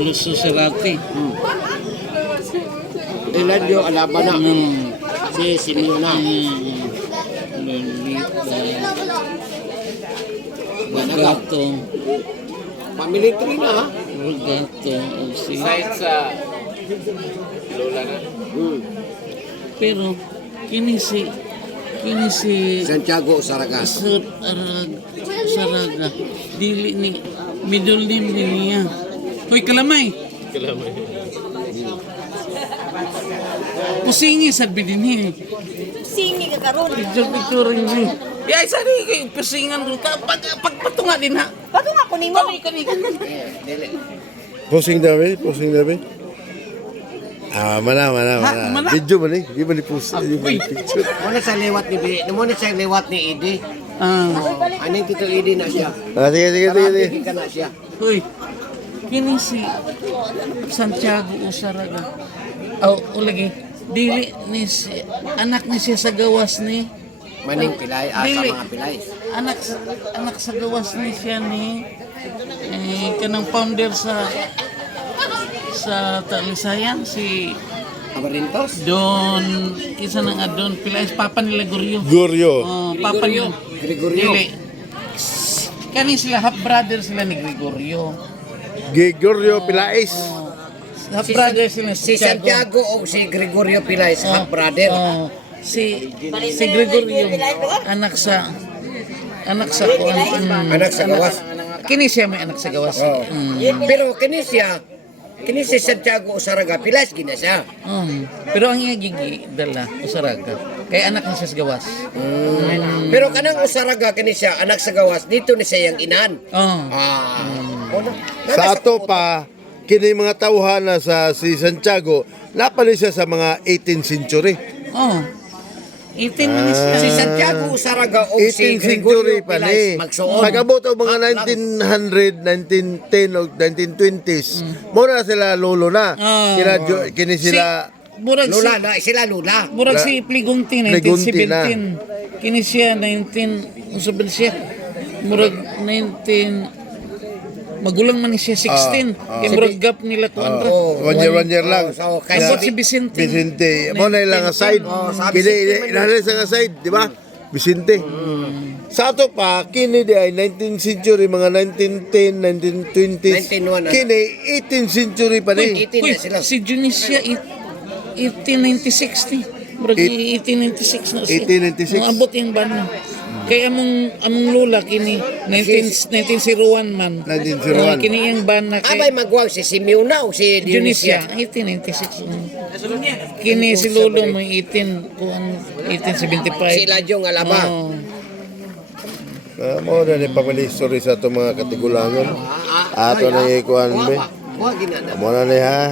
Lususirati. Eladio Alabana. Si Simeona. Lolita. Rogato. Family tree na ha. Rogato. O si... Side sa lola na. Pero, kini si Santiago Saragas. Saraga. Dili ni... Middle name din niya. Hoy, kalamay! Kalamay. Pusingi sabi din niya. Singi ka karon. Picture rin niya. Ya, isa rin kayo pusingan rin ka. Pagpatunga din ha. Pato nga ko nimo. Kani. Posting namin. Mana. Mana? Video man eh. Di ba ni post? Di ba ni picture? Muna sa liwat ni Edi. Ah. Anong tito Edi na siya. Sige. Karapigin ka na siya. Hoy, kini si Santiago Saraga. O lagi, dili ni si, anak ni siya sa gawas ni. Maning pilay, sa Dili. mga pilay. Anak sa gawas ni siya ni kanang founder sa Talisayan si Amarintos. Don isa na nga Don Pilais papa nila Goryo. Papa niyo. Gregorio. Dili. Kani sila half brother sila ni Gregorio. Gregorio Pilais. Half brother sila Si Santiago o si Gregorio Pilay, half brother. Si Gregorio anak sa Anak sa gawas. Kini siya may anak sa gawas. Pero kini si Santiago Saraga Pilas gina siya. Pero ang iya gigi dala Usaraga kay anak niya sa gawas. Pero kanang Usaraga kini siya anak sa gawas dito ni siya yang inan. Sa ato pa, kini mga tawhana sa si Santiago, napali siya sa mga 18th century. 18 man siya. Si Santiago Saraga o si 18th Gregorio century pa Pilas ni. magsuon. Pag-abot o mga 1900, 1910 o 1920s, muna sila lolo na. Kini sila Murag Lula na sila lula. Murag si Pligunti Pligunti na. 1917. Kini siya 19 usabil siya. Murag 19 magulang man siya 16. Murag gap nila to andra. one year lang. So Kasot kasi si Vicente. Vicente, mo na ilang side. sabi Kini inahalis nga side, di ba? Vicente. Sa ato pa, kini di ay 19th century, mga 1910, 1920s. 1901 na. Kini 18th century pa ni. 18 na sila. Si Junicia 1896 ni. Murag 1896 na siya. 1896. Ang abot yung ban na. Kaya among lula kini 1901 man. 1901. Kini yung ban na kay Abay magwag si Simeona o si Junicia Dionisia. 1896. Kini si lolo mo 1875. Si Ladyo nga laba. Mo na ni pamili-story sa itong mga katigulangan. Ato na ikuan be. Wag ginana. Mo na ni ha.